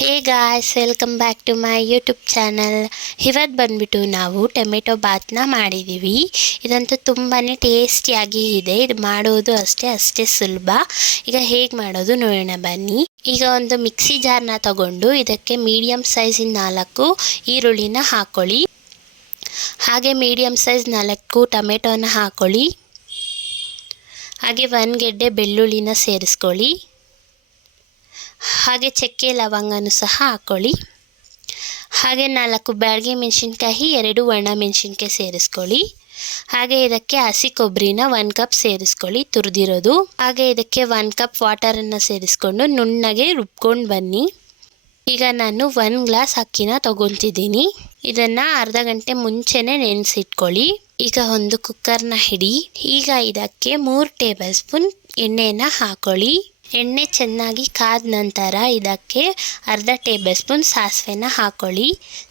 Hey guys, welcome back to my YouTube channel. ಇವತ್ತು ಬಂದುಬಿಟ್ಟು ನಾವು ಟೊಮೆಟೊ ಬಾತ್ನ ಮಾಡಿದ್ದೀವಿ. ಇದಂತೂ ತುಂಬಾ ಟೇಸ್ಟಿಯಾಗಿ ಇದೆ. ಇದು ಮಾಡೋದು ಅಷ್ಟೇ ಸುಲಭ. ಈಗ ಹೇಗೆ ಮಾಡೋದು ನೋಡೋಣ ಬನ್ನಿ. ಈಗ ಒಂದು ಮಿಕ್ಸಿ ಜಾರ್ನ ತಗೊಂಡು ಇದಕ್ಕೆ ಮೀಡಿಯಮ್ ಸೈಜಿನ 4 ಈರುಳ್ಳಿನ ಹಾಕ್ಕೊಳ್ಳಿ. ಹಾಗೆ ಮೀಡಿಯಮ್ ಸೈಜ್ 4 ಟೊಮೆಟೊನ ಹಾಕ್ಕೊಳ್ಳಿ. ಹಾಗೆ 1 ಗೆಡ್ಡೆ ಬೆಳ್ಳುಳ್ಳಿನ ಸೇರಿಸ್ಕೊಳ್ಳಿ. ಹಾಗೆ ಚಕ್ಕೆ ಲವಂಗನೂ ಸಹ ಹಾಕ್ಕೊಳ್ಳಿ. ಹಾಗೆ 4 ಬ್ಯಾಡಗಿ ಮೆಣಸಿನ್ಕಾಯಿ, 2 ಒಣ ಮೆಣಸಿನ್ಕಾಯಿ ಸೇರಿಸ್ಕೊಳ್ಳಿ. ಹಾಗೆ ಇದಕ್ಕೆ ಹಸಿ ಕೊಬ್ಬರಿನ 1 ಕಪ್ ಸೇರಿಸ್ಕೊಳ್ಳಿ, ತುರಿದಿರೋದು. ಹಾಗೆ ಇದಕ್ಕೆ 1 ಕಪ್ ವಾಟರನ್ನು ಸೇರಿಸ್ಕೊಂಡು ನುಣ್ಣಗೆ ರುಬ್ಕೊಂಡು ಬನ್ನಿ. ಈಗ ನಾನು 1 ಗ್ಲಾಸ್ ಅಕ್ಕಿನ ತೊಗೊತಿದ್ದೀನಿ. ಇದನ್ನು ಅರ್ಧ ಗಂಟೆ ಮುಂಚೆನೇ ನೆನೆಸಿಟ್ಕೊಳ್ಳಿ. ಈಗ ಒಂದು ಕುಕ್ಕರ್ನ ಹಿಡಿ. ಈಗ ಇದಕ್ಕೆ 3 ಟೇಬಲ್ ಸ್ಪೂನ್ ಎಣ್ಣೆನ ಹಾಕ್ಕೊಳ್ಳಿ. ಎಣ್ಣೆ ಚೆನ್ನಾಗಿ ಕಾದ ನಂತರ ಇದಕ್ಕೆ ಅರ್ಧ ಟೇಬಲ್ ಸ್ಪೂನ್ ಸಾಸಿವೆನ ಹಾಕ್ಕೊಳ್ಳಿ.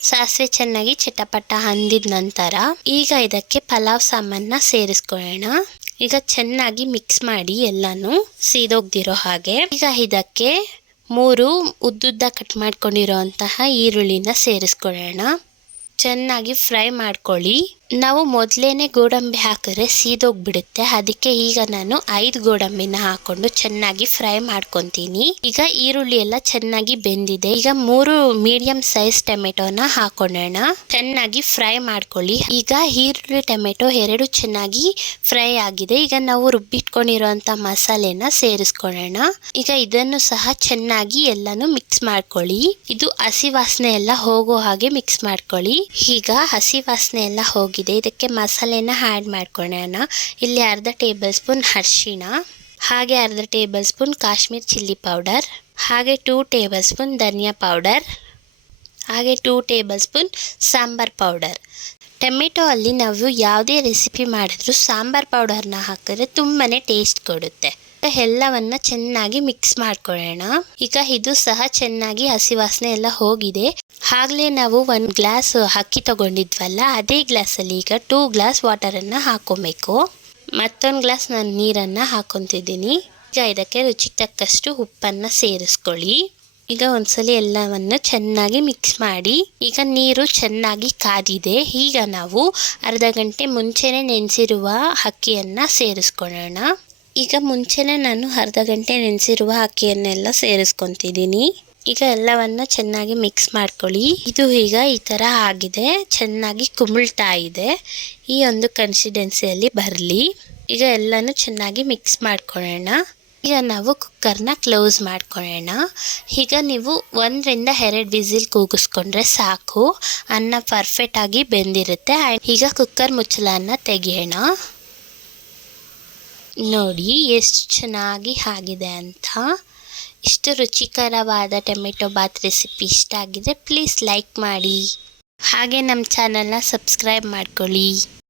ಸಾಸಿವೆ ಚೆನ್ನಾಗಿ ಚಟಪಟ ಅಂದಿದ ನಂತರ ಈಗ ಇದಕ್ಕೆ ಪಲಾವ್ ಸಾಮಾನ ಸೇರಿಸ್ಕೊಳ್ಳೋಣ. ಈಗ ಚೆನ್ನಾಗಿ ಮಿಕ್ಸ್ ಮಾಡಿ ಎಲ್ಲನೂ ಸೀದೋಗ್ದಿರೋ ಹಾಗೆ. ಈಗ ಇದಕ್ಕೆ 3 ಉದ್ದುದ್ದ ಕಟ್ ಮಾಡ್ಕೊಂಡಿರೋ ಅಂತಹ ಈರುಳ್ಳಿನ ಸೇರಿಸ್ಕೊಳ್ಳೋಣ. ಚೆನ್ನಾಗಿ ಫ್ರೈ ಮಾಡ್ಕೊಳ್ಳಿ. ನಾವು ಮೊದಲೇನೆ ಗೋಡಂಬಿ ಹಾಕಿದ್ರೆ ಸೀದೋಗ್ಬಿಡುತ್ತೆ. ಅದಕ್ಕೆ ಈಗ ನಾನು 5 ಗೋಡಂಬಿನ ಹಾಕೊಂಡು ಚೆನ್ನಾಗಿ ಫ್ರೈ ಮಾಡ್ಕೊತೀನಿ. ಈಗ ಈರುಳ್ಳಿ ಎಲ್ಲ ಚೆನ್ನಾಗಿ ಬೆಂದಿದೆ. ಈಗ 3 ಮೀಡಿಯಂ ಸೈಜ್ ಟೊಮೆಟೊನ ಹಾಕೊಳ್ಳೋಣ. ಚೆನ್ನಾಗಿ ಫ್ರೈ ಮಾಡ್ಕೊಳ್ಳಿ. ಈಗ ಈರುಳ್ಳಿ ಟೊಮೆಟೊ 2 ಚೆನ್ನಾಗಿ ಫ್ರೈ ಆಗಿದೆ. ಈಗ ನಾವು ರುಬ್ಬಿಟ್ಕೊಂಡಿರೋಂಥ ಮಸಾಲೆನ ಸೇರಿಸ್ಕೊಳ್ಳೋಣ. ಈಗ ಇದನ್ನು ಸಹ ಚೆನ್ನಾಗಿ ಎಲ್ಲಾನು ಮಿಕ್ಸ್ ಮಾಡ್ಕೊಳ್ಳಿ. ಇದು ಹಸಿ ವಾಸನೆ ಎಲ್ಲ ಹೋಗೋ ಹಾಗೆ ಮಿಕ್ಸ್ ಮಾಡ್ಕೊಳ್ಳಿ. ಈಗ ಹಸಿ ವಾಸನೆ ಎಲ್ಲ ಹೋಗಿದೆ. ಇದಕ್ಕೆ ಮಸಾಲೆನ ಆ್ಯಡ್ ಮಾಡ್ಕೊಳ್ಳೋಣ. ಇಲ್ಲಿ ಅರ್ಧ ಟೇಬಲ್ ಸ್ಪೂನ್ ಅರಿಶಿಣ, ಹಾಗೆ ಅರ್ಧ table spoon Kashmir chilli powder, ಹಾಗೆ 2 ಟೇಬಲ್ ಸ್ಪೂನ್ ಧನಿಯಾ ಪೌಡರ್, ಹಾಗೆ 2 table spoon sambar powder. Tomato ಅಲ್ಲಿ ನಾವು ಯಾವುದೇ ರೆಸಿಪಿ ಮಾಡಿದ್ರು ಸಾಂಬಾರ್ ಪೌಡರ್ನ ಹಾಕಿದ್ರೆ ತುಂಬಾ ಟೇಸ್ಟ್ ಕೊಡುತ್ತೆ. ಎಲ್ಲವನ್ನ ಚೆನ್ನಾಗಿ ಮಿಕ್ಸ್ ಮಾಡ್ಕೊಳ್ಳೋಣ. ಈಗ ಇದು ಸಹ ಚೆನ್ನಾಗಿ ಹಸಿ ವಾಸನೆ ಎಲ್ಲ ಹೋಗಿದೆ. ಆಗಲೇ ನಾವು 1 ಗ್ಲಾಸ್ ಅಕ್ಕಿ ತಗೊಂಡಿದ್ವಲ್ಲ, ಅದೇ ಗ್ಲಾಸಲ್ಲಿ ಈಗ 2 ಗ್ಲಾಸ್ ವಾಟರನ್ನು ಹಾಕೊಬೇಕು. ಮತ್ತೊಂದು ಗ್ಲಾಸ್ ನಾನು ನೀರನ್ನು ಹಾಕೊತಿದ್ದೀನಿ. ಈಗ ಇದಕ್ಕೆ ರುಚಿಗೆ ತಕ್ಕಷ್ಟು ಉಪ್ಪನ್ನು ಸೇರಿಸ್ಕೊಳ್ಳಿ. ಈಗ ಒಂದ್ಸಲಿ ಎಲ್ಲವನ್ನು ಚೆನ್ನಾಗಿ ಮಿಕ್ಸ್ ಮಾಡಿ. ಈಗ ನೀರು ಚೆನ್ನಾಗಿ ಕಾದಿದೆ. ಈಗ ನಾವು ಅರ್ಧ ಗಂಟೆ ಮುಂಚೆನೇ ನೆನೆಸಿರುವ ಅಕ್ಕಿಯನ್ನು ಸೇರಿಸ್ಕೊಳ್ಳೋಣ. ಈಗ ಮುಂಚೆನೇ ನಾನು ಅರ್ಧ ಗಂಟೆ ನೆನೆಸಿರುವ ಅಕ್ಕಿಯನ್ನೆಲ್ಲ ಸೇರಿಸ್ಕೊತಿದ್ದೀನಿ. ಈಗ ಎಲ್ಲವನ್ನ ಚೆನ್ನಾಗಿ ಮಿಕ್ಸ್ ಮಾಡ್ಕೊಳ್ಳಿ. ಇದು ಈಗ ಈ ಥರ ಆಗಿದೆ, ಚೆನ್ನಾಗಿ ಕುಮಿಳ್ತಾ ಇದೆ. ಈ ಒಂದು ಕನ್ಸಿಸ್ಟೆನ್ಸಿಯಲ್ಲಿ ಬರಲಿ. ಈಗ ಎಲ್ಲನೂ ಚೆನ್ನಾಗಿ ಮಿಕ್ಸ್ ಮಾಡ್ಕೊಳ್ಳೋಣ. ಈಗ ನಾವು ಕುಕ್ಕರ್ನ ಕ್ಲೋಸ್ ಮಾಡ್ಕೊಳ್ಳೋಣ. ಈಗ ನೀವು 1 ರಿಂದ 2 ವಿಸಿಲ್ ಕೂಗಿಸ್ಕೊಂಡ್ರೆ ಸಾಕು. ಅನ್ನ ಪರ್ಫೆಕ್ಟಾಗಿ ಬೆಂದಿರುತ್ತೆ. ಈಗ ಕುಕ್ಕರ್ ಮುಚ್ಚಳನ ತೆಗೆಯೋಣ. ನೋಡಿ ಎಷ್ಟು ಚೆನ್ನಾಗಿ ಆಗಿದೆ ಅಂತ. ಇಷ್ಟು ರುಚಿಕರವಾದ ಟೊಮೆಟೊ ಬಾತ್ ರೆಸಿಪಿ ಇಷ್ಟ ಆಗಿದೆ ಪ್ಲೀಸ್ ಲೈಕ್ ಮಾಡಿ. ಹಾಗೆ ನಮ್ಮ ಚಾನಲ್ನ ಸಬ್ಸ್ಕ್ರೈಬ್ ಮಾಡ್ಕೊಳ್ಳಿ.